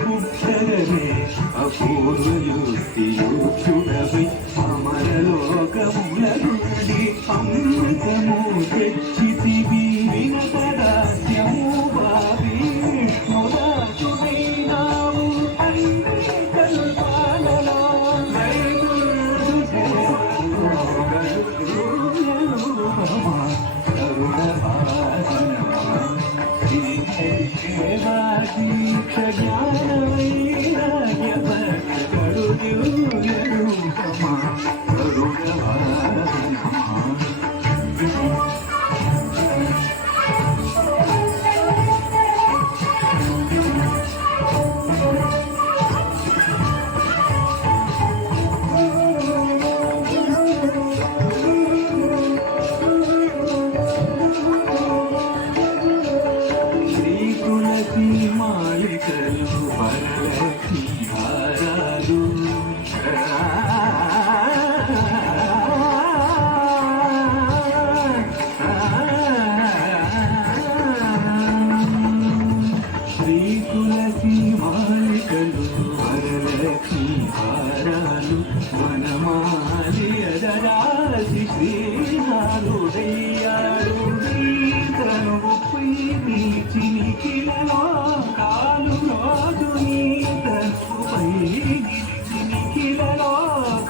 పుట్టరమే అపూర్వయుక్తియుక్తుడవై అమరలోకముల నుండి అమృతము తెచ్చితివి వినపదాస్యము భావి విష్ణుదాసుడైనావు అన్ని కల్పాలలో వనమాలి అదరాసి శ్రీనాథుడయ్యాడు నీతనుపై నీ చినికిలలో కాలు రోజు నీతనుపై చినికిలలో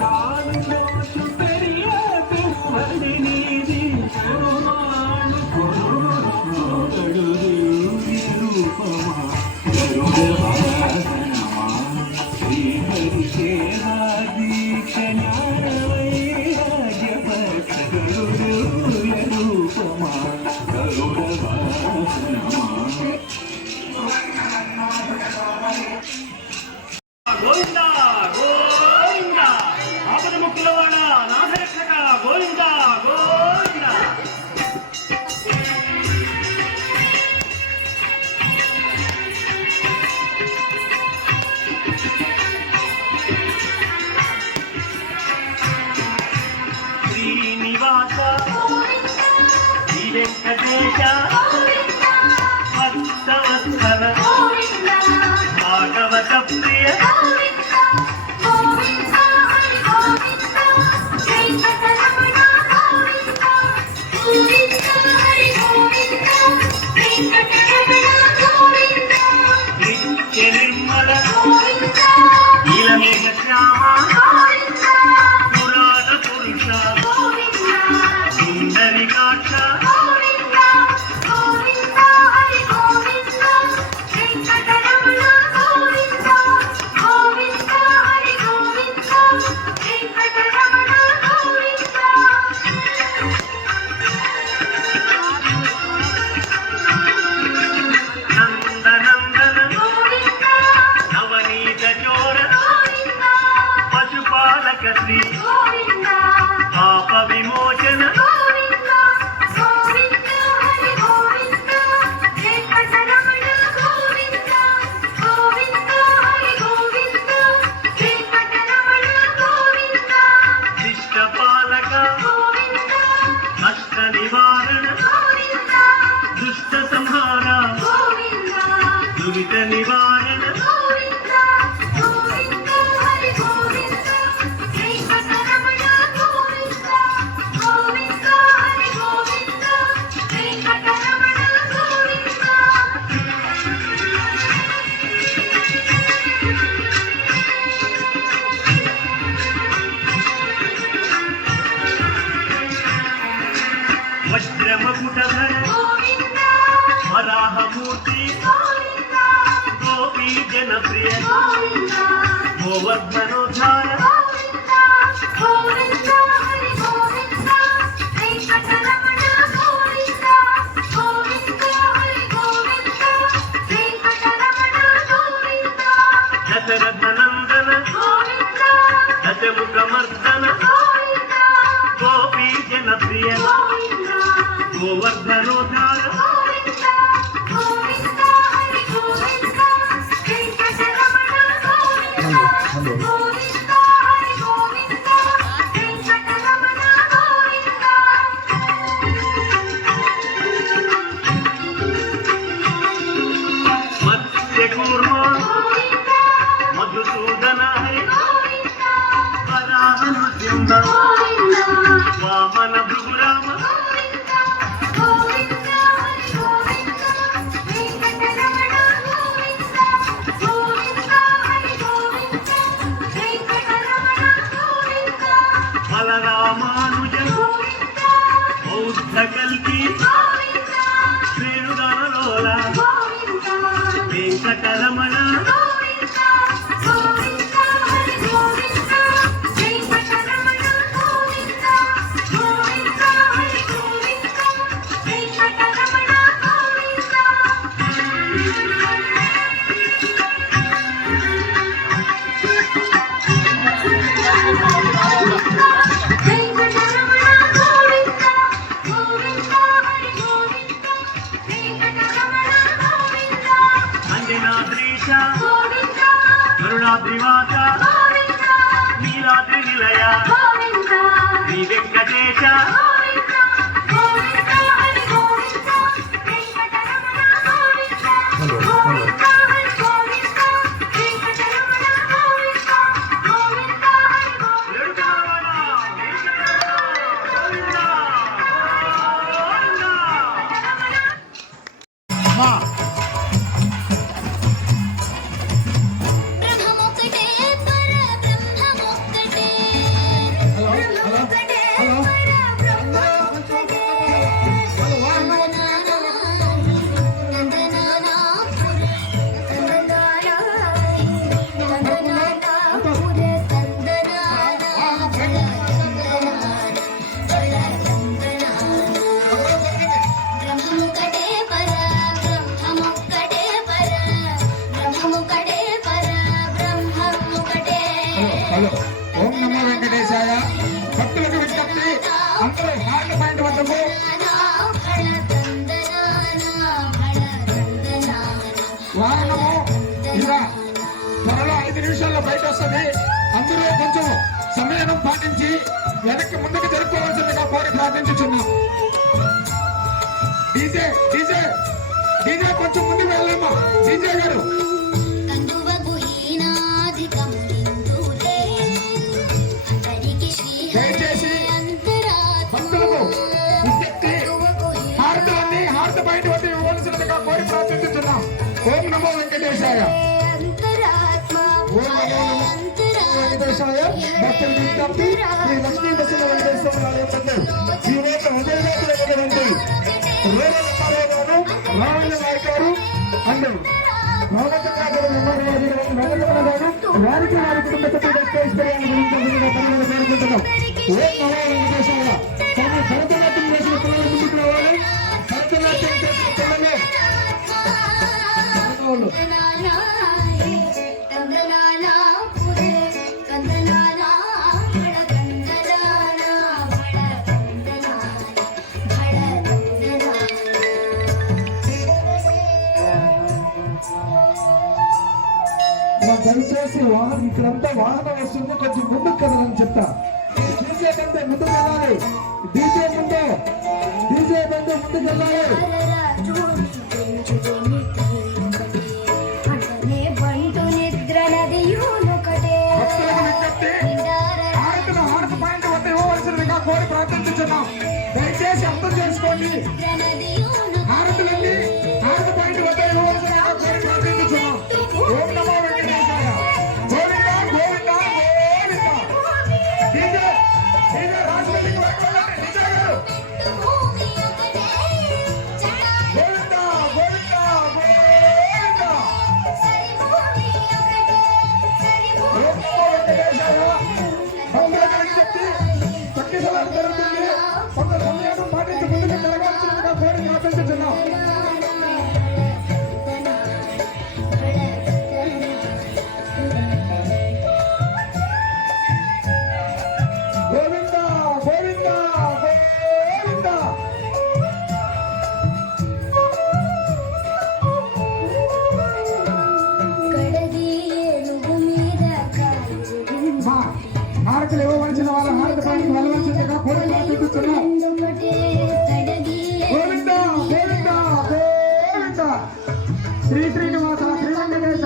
కాలు రోజు పెరియ పెరువడి నీది పెరుమాడు కొరుడు రూపమా గరుడవాసనమా శ్రీహరి సేవాది గోవింద గోవింద ఆపద ముక్కులవాడ నాథరక్షక గోవింద గోవింద శ్రీనివాస శ్రీ వెంకటేశ భక్తవత్సల భాగవత ప్రియ నిత్య నిర్మల నీలమేఘ శ్యామ పురాణ పురుష సుందరికాక్ష పాప విమోచన శిష్టపాలక నష్ట నివారణ దుష్ట సంహార దురిత నివారణ వజ్రమకుటధర వరాహమూర్తి గోపీ జనప్రియ గోవర్ధనోద్ధార దశరథనందన దశముఖమర్దన గోపీ జనప్రియ గోవర్ధనోద్ధార మత్స్య కూర్మ మధుసూదన హరి వరాహ నృసింహ వామన భృగురామ బలరామానుజ బౌద్ధ కల్కి వేణుగానలోల వెంకటరమణ అంజనాద్రీశ కరుణాద్రివాత నీలాద్రి నిలయ శ్రీ వెంకటేశ హలో ఓం నమో వెంకటేశాయ. భక్తులకు విజ్ఞప్తి, అందరూ హార్ట్ పాయింట్ వద్దకు వాహనము ఇలా త్వరలో 5 నిమిషాల్లో బయట వస్తుంది. అందరూ కొంచెం సమయం పాటించి వెనక్కి ముందుకు జరుపుకోవాల్సిందిగా కోరి ప్రార్థించుచున్నాం. డీజే డీజే డీజే కొంచెం ముందుకు వెళ్ళమ్మా. డీజే గారు దయచేసి భక్తులకు విజ్ఞప్తి, హారతులన్నీ హారత బయట వద్ద ఇవ్వవలసిందిగా కోరి ప్రార్థించుతున్నాం. ఓం నమో వెంకటేశాయ. ఓం నమో వెంకటేశాయ. భక్తుల విజ్ఞప్తి, శ్రీ లక్ష్మీ నరసింహ వెంకటేశ్వర ఆలయం నందు ఈ రోజు హృదయవేత్తలైనటువంటి రామయ్య నాయక్ గారు అండ్ వారికి వారి కుటుంబ సభ్యులు కోరుకుంటున్నాం. ఓం నమో వెంకటేశాయ. భరతనాట్యం చేసిన పిల్లలు ముందుకు రావాలి. భరతనాట్యం చేసిన పిల్లలే దయచేసి వాహనం ఇక్కడంతా వాహనం వస్తుంది, కొంచెం ముందుకు కదలని చెప్తా. డీజే కంటే ముందుకు వెళ్ళాలి. డీజే ముందు ముందుకు వెళ్ళాలి. హారత పాయింట్ వద్ద ఇవ్వవలసిందిగా కోరి ప్రార్థించున్నాం. దయచేసి అర్థం చేసుకోండి. హారతులన్నీ హారత పాయింట్ వద్ద ఇవ్వవలసిందిగా కోరి ప్రార్థించున్నాం. ఓం నమో వెంకటేశాయ. గోవింద గోవింద గోవింద. డీజే డీజే రాజమండ్రికి వెళ్ళాలి. డీజే గారు గోవింద గోవింద గోవింద. ఓం నమో వెంకటేశాయ. భక్తులకు చెప్తే తక్కిసలాట జరుగుతుంది. కొంత సమయం పాటించి ముందుకు జరగాల్సిందిగా కోరి ప్రార్థించున్నాం. హారతులు ఇవ్వవలసిన వాళ్ళ హారత పాయింట్కి వెళ్ళవలసిందిగా కోరి ప్రార్థిస్తున్నాం. గోవింద గోవింద గోవింద. శ్రీ శ్రీనివాస శ్రీ వెంకటేశ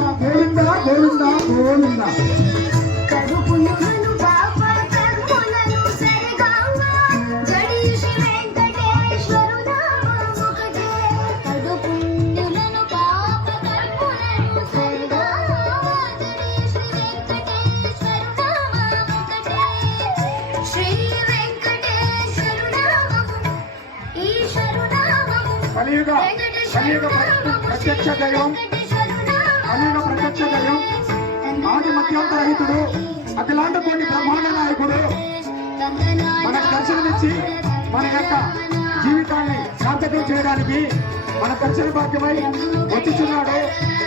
కలియుగ ప్రత్యక్ష దైవం, కలియుగ ప్రత్యక్ష దైవం, ఆది మధ్యాంతరహితుడు, అఖిలాండ కోటి బ్రహ్మాండ నాయకుడు మనకు దర్శనమిచ్చి మన యొక్క జీవితాన్ని సార్థకం చేయడానికి మన దర్శన భాగ్యమై వచ్చుచున్నాడు.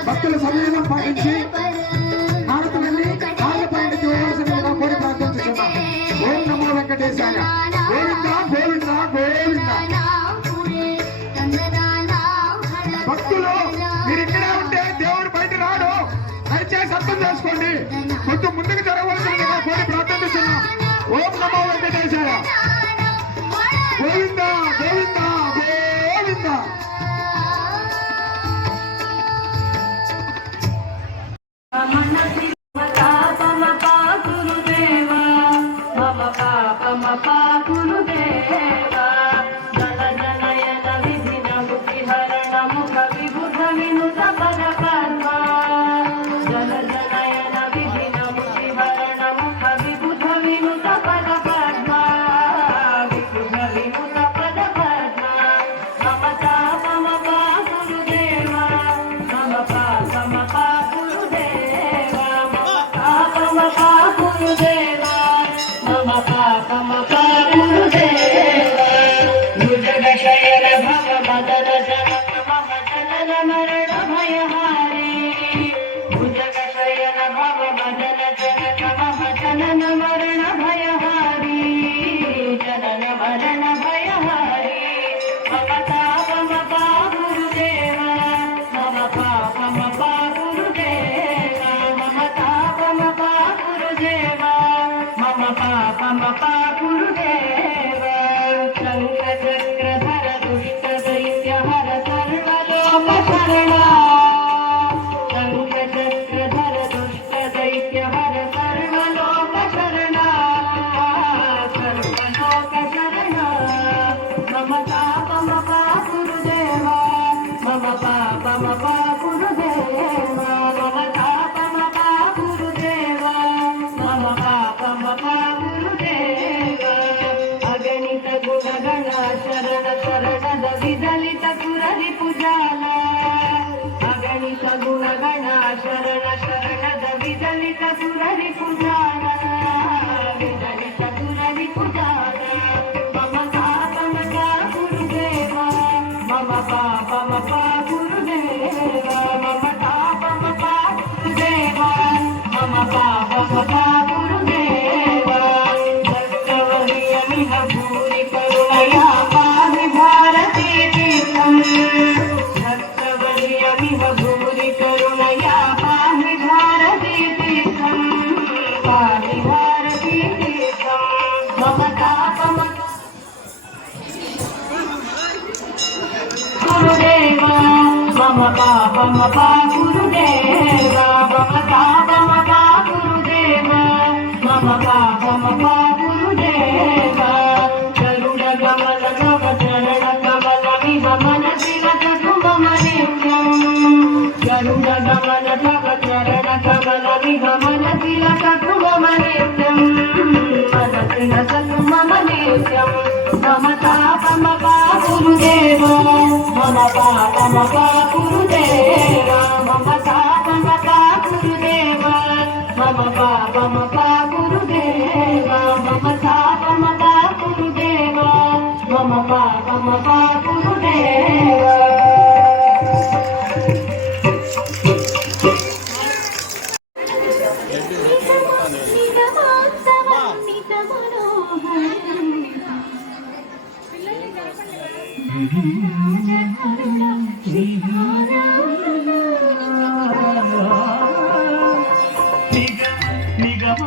భక్తుల సమయం పాటించి భారతమల్లి భారతపైకి ఇవ్వవలసిందిగా కోరి ప్రార్థించుతున్నాం. ఓం నమో వెంకటేశాయ. గోవింద గోవింద గోవింద. భక్తులు మీరు ఇక్కడే ఉంటే దేవుడు బయట రాడు, దయచేసి అర్థం చేసుకోండి. కొంచెం ముందుకు జరగవలసిందిగా కోరి ప్రార్థిస్తున్నాం. ఓం నమో వెంకటేశాయ. గోవింద గోవింద గోవింద.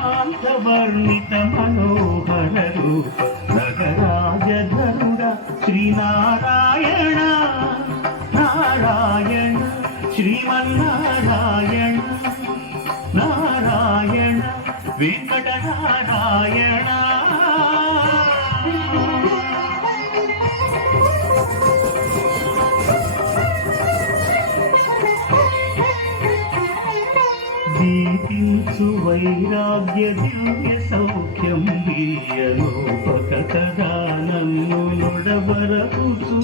నిగమాంతవర్ణిత మనోహర రూప నగరాజధరుడ శ్రీనారాయణ నారాయణ శ్రీమన్నారాయణ నారాయణ వెంకటనారాయణ. దీపించు వైరాగ్య దివ్య సౌఖ్యం వీయలోపక కదా నన్ను నొడబరపుచు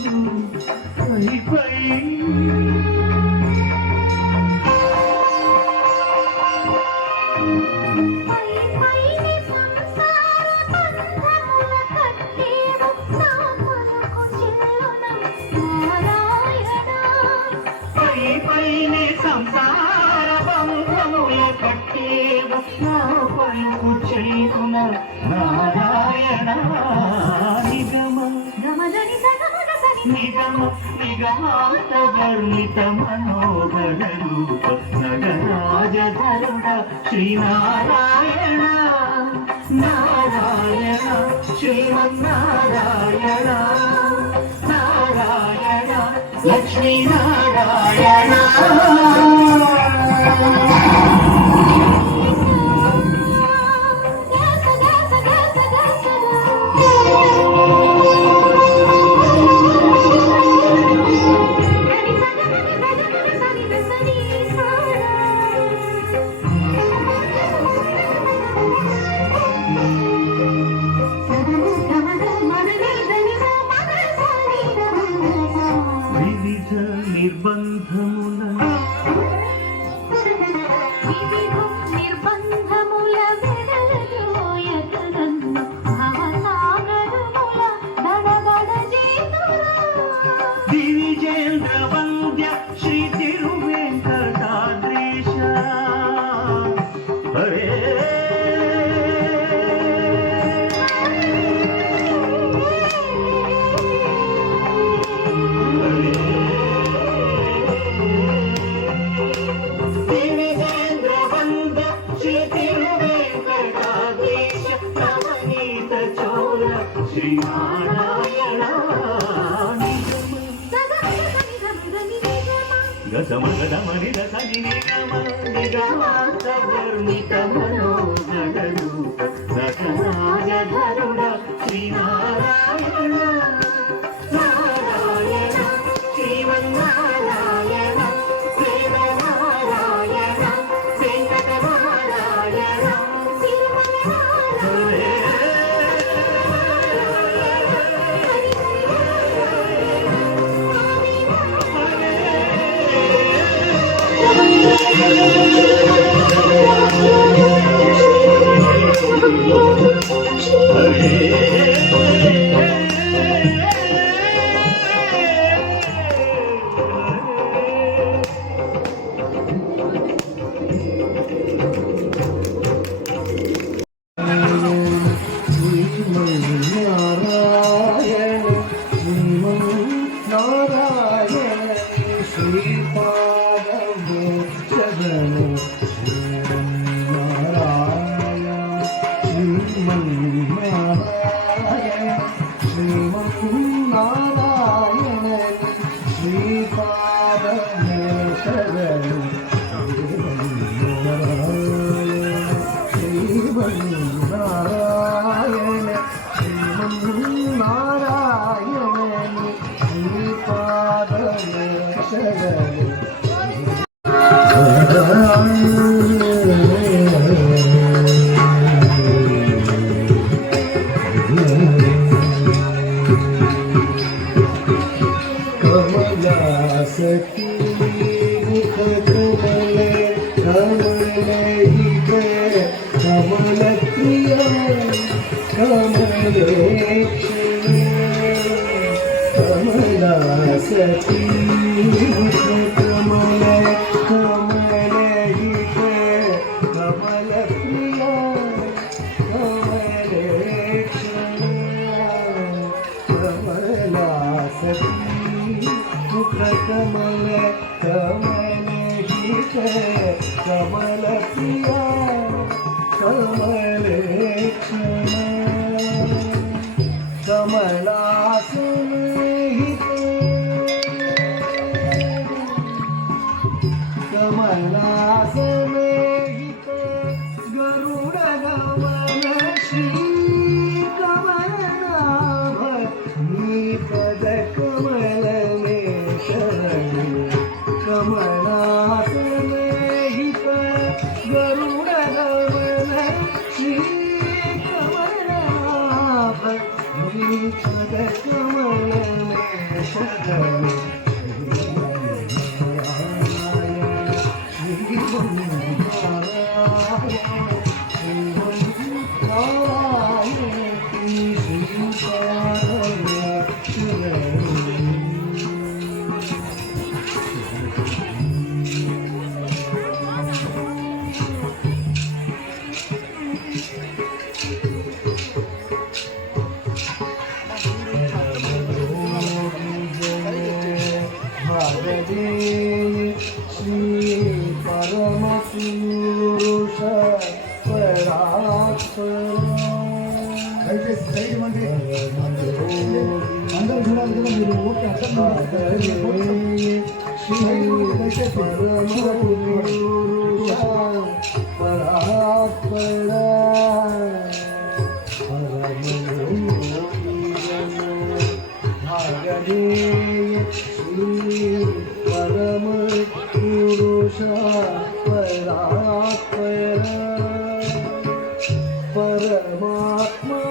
సంసార బంధముల కట్టేవు నా పలుకు చేతున నారాయణ నిగమ నిగమ నిగమాంత వర్ణిత మనోహర రూప నగరాజధరుడ శ్రీనారాయణ నారాయణ శ్రీమన్నారాయణ నారాయణ లక్ష్మీనారాయణ వివిధ నిర్బంధముల దివిజేంద్ర వంద్య శ్రీ తిరువెంకటాద్రీశ హరే దివిజేంద్ర వంద్య శ్రీ తిరువెంకటాద్రీశ నవనీత చోర శ్రీనారాయణ గసమగదమని రసని నిగమాంత వర్ణిత మనోహర రూప నటరాజధరుడ శ్రీనారాయణ నారాయణ శ్రీమన్నారాయణ ప్రేమనారాయణ వెంకటనారాయణ హరే सती मुख कमले कमले कमल प्रिय कमले कमला सती मुख कमले कमले कमल प्रिय कमले कमला सती कमल कमल गीत कमल प्रिया कमल कमलासन कमलासन गरुड गमन श्री कमलनाभ पद कमल कमलासन गरुड गमन श्री कमलनाभ पद कमल దయచేసి సైడ్ ఇవ్వండి. అందరూ చూడాలి కదా మీరు. ఓకే అర్థం परमात्मा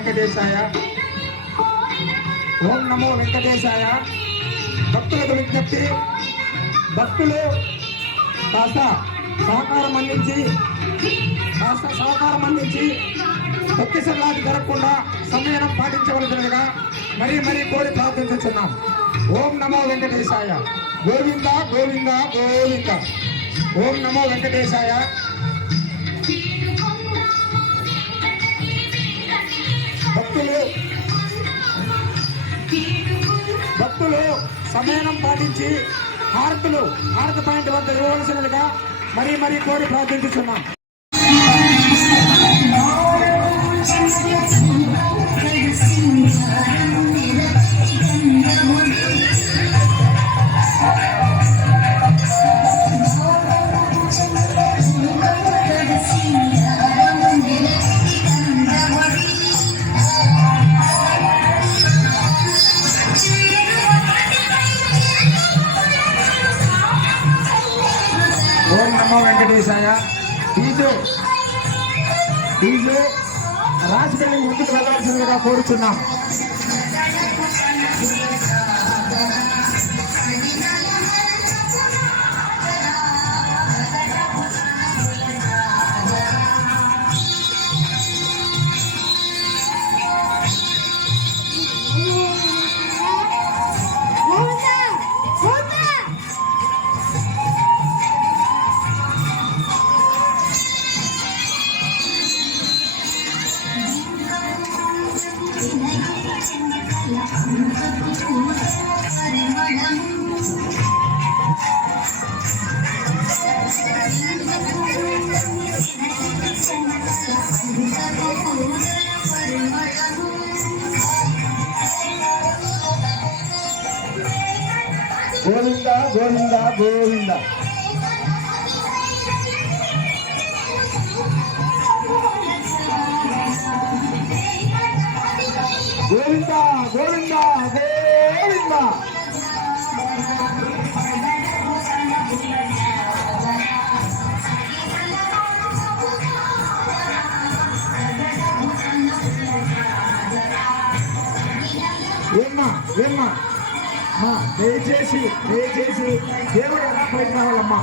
వెంకటేశాయ. ఓం నమో వెంకటేశాయ. భక్తులకు విజ్ఞప్తి, భక్తులు కాస్త సహకారం అందించి తొక్కిసలాటి జరగకుండా సంయమనం పాటించవలసినదిగా మరీ కోరి ప్రార్థించుతున్నాం. ఓం నమో వెంకటేశాయ. గోవింద గోవింద గోవింద. ఓం నమో వెంకటేశాయ. భక్తులు సమయం పాటించి హారతి పాయింట్ వద్ద ఇవ్వవలసినదిగా మరీ కోరి ప్రార్థించుతున్నాం. ఓం నమో వెంకటేశాయ. డీజే రాజకీయ ముందుకు వెళ్ళవలసిందిగా కోరుచున్నాం. గోవింద గోవింద గోవింద. గోవింద గోవింద గోవింద. ఏమ్మా దయచేసి దేవుడు ఎలా బయట రావాలమ్మా.